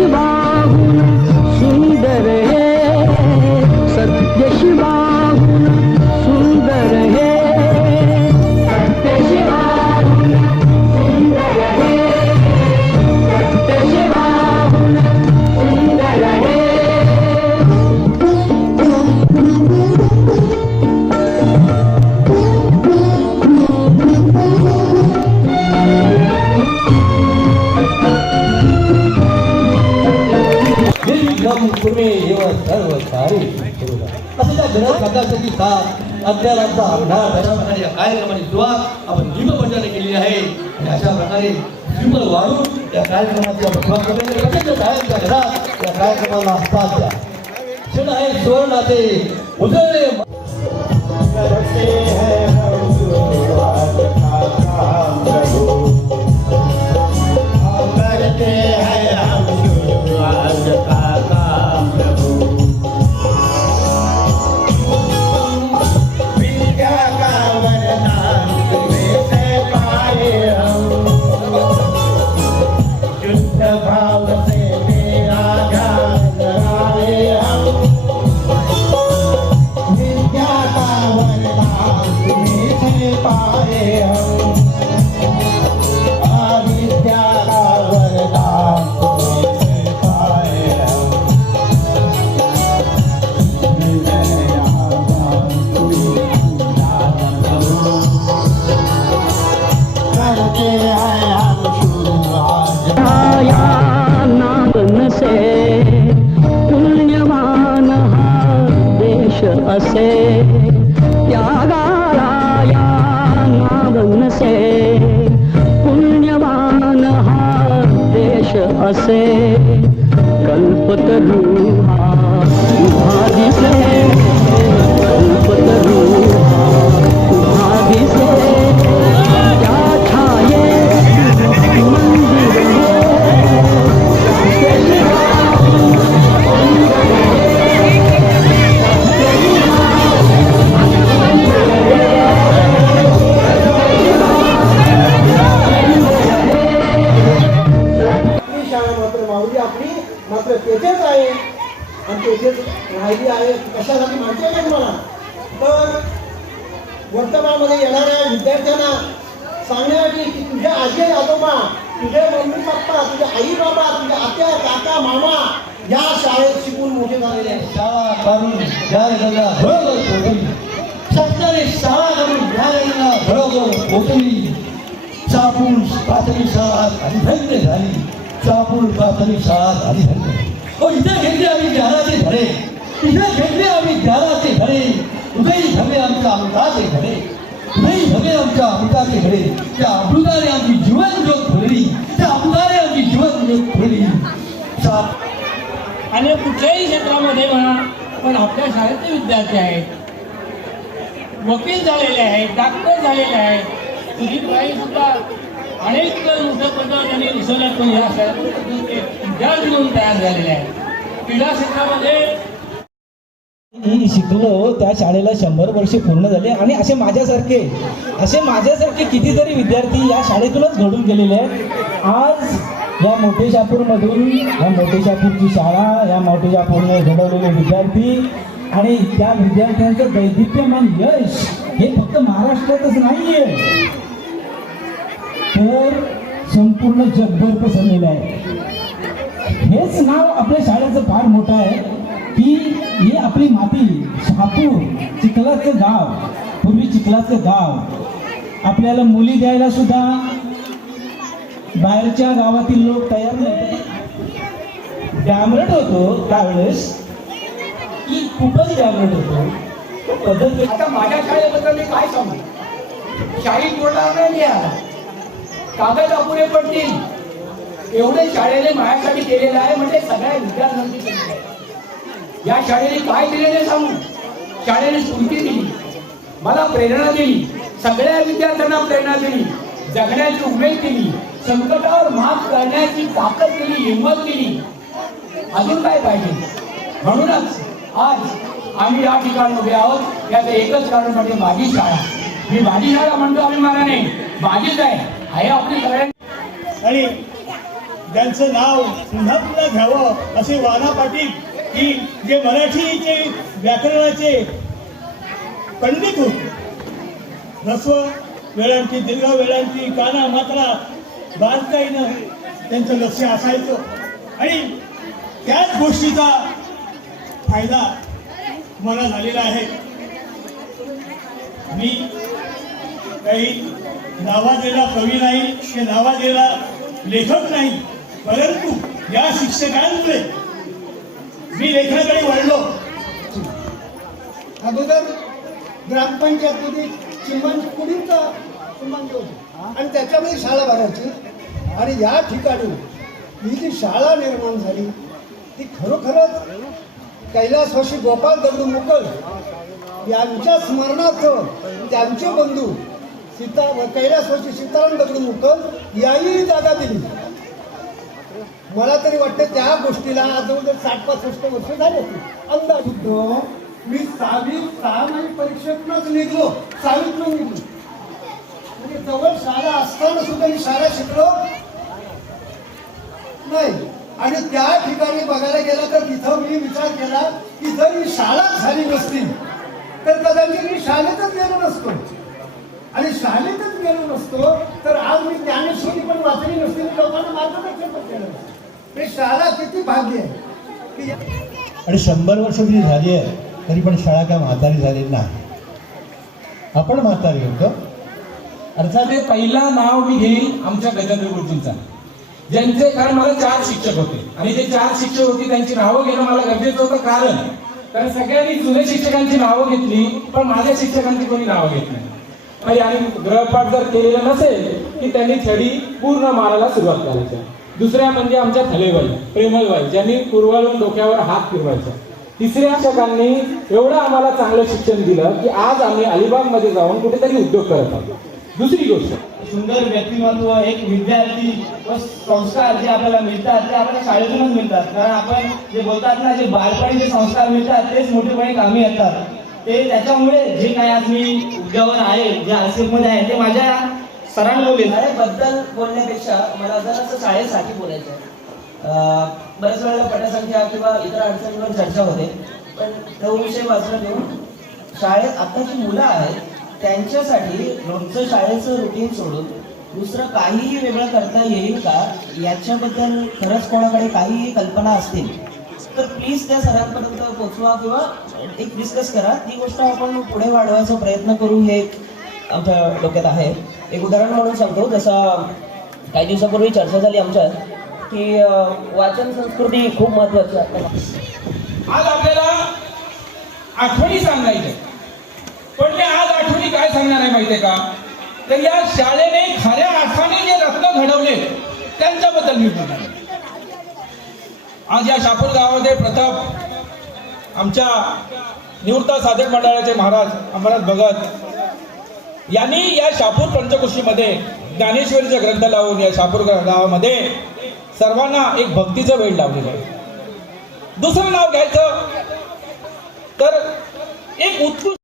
शिवाहून सुंदर हे, सत्य शिवाहून सुंदर हे, सत्य शिवाहून सुंदर हे, सत्य शिवाहून सुंदर हे. तुम्ही येऊन सर्व सारी असं त्या घरात खात्यासाठी साथ अज्ञानाचा अंधार अशा प्रकारे या कार्यक्रमाची सुरुवात आपण दीपपूजनाने केलेली आहे आणि अशा प्रकारे दीप वाढून या कार्यक्रमाची आपण सुरुवात करण्याची प्रत्येक साहेबच्या घरात या कार्यक्रमाला असतात द्या. क्षण आहे सुवर्णाचे उजळले असे त्यागाला या नावनसे पुण्यवान हा देश असे कल्पतरू हा उभा दिसे कल्पतरू हा उभा दिसे त्या छायेत मंदिर मात्र तेथेच आहे आणि तेथेच राहिली आहे. कशासाठी माहिती आहे का तुम्हाला? तर वर्तमानामध्ये येणाऱ्या विद्यार्थ्यांना सांगण्यासाठी की तुझ्या आजी आजोबा, तुझे मम्मी पप्पा, तुझे आई बाबा, तुझ्या आत्या काका मामा या शाळेत शिकून मोठे झालेले आहेत. शाळा काढून ज्या जगाला बरोबर पोहोचली, सरकारी शाळा काढून ज्या जगाला बरोबर पोहोचली. चापूर प्राथमिक शाळा आणि धन्य झाली. चापूर प्राथमिक शाळा आणि धन्य. इथे घेतले आम्ही ज्ञानाचे धडे, इथे घेतले आम्ही ज्ञानाचे धडे. उदयी भवे आमच्या अमृताचे धडे, उदयी भवे आमच्या अमृताचे धडे. त्या अमृताने आमची जीवन ज्योत फुलली, त्या अमृताने आमची जीवन ज्योत फुलली. आणि कुठल्याही क्षेत्रामध्ये म्हणा, पण आपल्या शाळेतले विद्यार्थी आहेत, वकील झालेले आहेत, डॉक्टर झालेले आहेत. तुझी बाई सुद्धा अनेक मोठ्या पदावर त्यांनी दिसवल्यात, पण ह्या शाळेतून विद्यार्थी म्हणून तयार झालेले आहेत. क्रीडा क्षेत्रामध्ये मी शिकलो त्या शाळेला 100 वर्षे पूर्ण झाले आणि असे माझ्यासारखे कितीतरी विद्यार्थी या शाळेतूनच घडून गेलेले आहेत. आज या मोठे शापूरमधून, या मोठे शापूरची शाळा, या मोठे शापूरने घडवलेले विद्यार्थी आणि त्या विद्यार्थ्यांचं दैदिप्यमान यश हे फक्त महाराष्ट्रातच नाही आहे, तर संपूर्ण जगभर पसरलेलं आहे. हेच नाव आपल्या शाळेचं फार मोठं आहे की ही आपली माती, शहापूर चिखलाचं गाव, पूर्वी चिखलाचं गाव. आपल्याला मुली द्यायला सुद्धा बाहेरच्या गावातील लोक तयार नव्हते. डॅमरट होतो त्यावेळेस की खूपच डॅमरट होतो पद्धत. आता माझ्या शाळेबद्दल मी काय सांगू? शाळेत बोलणार नाही मी आता, कागद अपुरे पडतील एवढे शाळेने माझ्यासाठी केलेलं आहे. म्हणजे सगळ्या विद्यार्थ्यांची संख्या आहे. या शाळेने काय दिले ते सांगू? शाळेने स्फूर्ती दिली, मला प्रेरणा दिली, सगळ्या विद्यार्थ्यांना प्रेरणा दिली, जगण्याची उमेद दिली, संकटावर मात करण्याची ताकद दिली, हिंमत दिली. अजून काय पाहिजे? म्हणूनच आज आम्ही या ठिकाणी उभे आहोत. याचं एकच कारण म्हणजे माझी शाळा. मी माझी शाळा म्हणतो अभिमानाने, माझीच आहे आपली सगळ्यांची. आणि ज्यांचं नाव पुन्हा पुन्हा घ्यावं असे वाना पाटील की जे मराठीचे व्याकरणाचे पंडित होते. ह्रस्व वेळांची, दीर्घ वेळांची, काना मात्रा बारकाईनं त्यांचं लक्ष असायचं आणि त्याच गोष्टीचा फायदा मला झालेला आहे. मी काही नावाजलेला कवी नाही, की नावाजलेला लेखक नाही, परंतु या शिक्षकांमुळे मी लेखनाकडे वळलो. अगोदर ग्रामपंचायतमध्ये कुडींचा संबंध होता आणि त्याच्यामध्ये शाळा भरायची. आणि या ठिकाणी ही जी शाळा निर्माण झाली ती खरोखरच कैलासवासी गोपाळ दगडू मुकल यांच्या स्मरणार्थ त्यांचे बंधू कैलासवासी सीताराम दगडू मुकल यांनी जागा दिली. मला तरी वाटतं त्या गोष्टीला जवळजवळ 60-65 वर्ष झाली होती. अंदाज होतो मी 6वी परीक्षेतूनच निघलो, 6वीतून निघलो. म्हणजे जवळ शाळा असताना सुद्धा मी शाळा शिकलो नाही. आणि त्या ठिकाणी बघायला गेला तर तिथं मी विचार केला की जर ही शाळाच झाली नसती तर कदाचित मी शाळेतच गेलो नसतो. आणि शाळेतच गेलो नसतो तर आज मी ज्ञानेश्वरी पण वाचली नसती, लोकांना मार्गदर्शन पण केलं नसतं. हे शाळा किती भाग्य आहे की आणि 100 वर्ष जरी झाली आहे तरी पण शाळा काय म्हातारी झालेली नाही. आपण म्हातारी होतो. अर्थात हे पहिला नाव मी घेईन आमच्या गजेंद्र गुरुजींचा, ज्यांचे कारण मला 4 शिक्षक होते आणि जे 4 शिक्षक होती त्यांची नावं घेणं मला गरजेचं होतं. कारण सगळ्यांनी जुने शिक्षकांची नावं घेतली पण माझ्या शिक्षकांची कोणी नावं घेतली. आणि ग्रहपाठ जर केलेलं नसेल की त्यांनी छडी पूर्ण मारायला सुरुवात करायची. दुसऱ्या म्हणजे आमच्या थलेबाई, प्रेमलबाई, ज्यांनी कुरवाळून डोक्यावर हात फिरवायचा. तिसऱ्या शिक्षकांनी एवढं आम्हाला चांगलं शिक्षण दिलं की आज आम्ही अलिबागमध्ये जाऊन कुठेतरी उद्योग करत आहोत. दुसरी गोष्ट, सुंदर व्यक्तिमत्व, एक विद्यार्थी व संस्कार जे आपल्याला मिळतात ते आपल्याला शाळेतूनच मिळतात. कारण आपण जे बोलतात ना, जे बालपणी जे संस्कार मिळतात तेच मोठेपणी कामी येतात. ते त्याच्यामुळे जे काय आज मी उद्यावर आहे, जे RCF मध्ये आहे, ते माझ्या सरांमुळे बद्दल बोलण्यापेक्षा मला जरासं शाळेसाठी बोलायचं आहे. बऱ्याच वेळेला पटसंख्या किंवा इतर अडचणींवर चर्चा होते, पण तो विषय बाजूला घेऊन शाळेत आता जी मुलं आहेत त्यांच्यासाठी रोजचं शाळेचं रुटीन सोडून दुसरं काहीही वेगळं करता येईल का याच्याबद्दल खरंच कोणाकडे काहीही कल्पना असतील तर प्लीज त्या सरांपर्यंत पोचवा किंवा एक डिस्कस करा. ती गोष्ट आपण पुढे वाढवायचा प्रयत्न करू, हे आमच्या डोक्यात आहे. एक उदाहरण म्हणून सांगतो, जसं काही दिवसापूर्वी चर्चा झाली आमच्यात की वाचन संस्कृती खूप महत्वाची आहे. आज आपल्याला आठवणी सांगायच्या, पण मी आज आठवणी काय सांगणार आहे माहितीये का, तर या शाळेने खऱ्या अर्थाने जे रत्न घडवले त्यांच्याबद्दल मी बोलणार. आज या शापूर गावामध्ये प्रथम आमच्या निवृत्त साधक मंडळाचे महाराज अमरनाथ भगत यांनी या शापूर पंचकोशीमध्ये ज्ञानेश्वरीचा ग्रंथ लावून या शापूर गावामध्ये सर्वांना एक भक्तीचं वेळ लावलेलं आहे. दुसरं नाव घ्यायचं तर एक उत्कृष्ट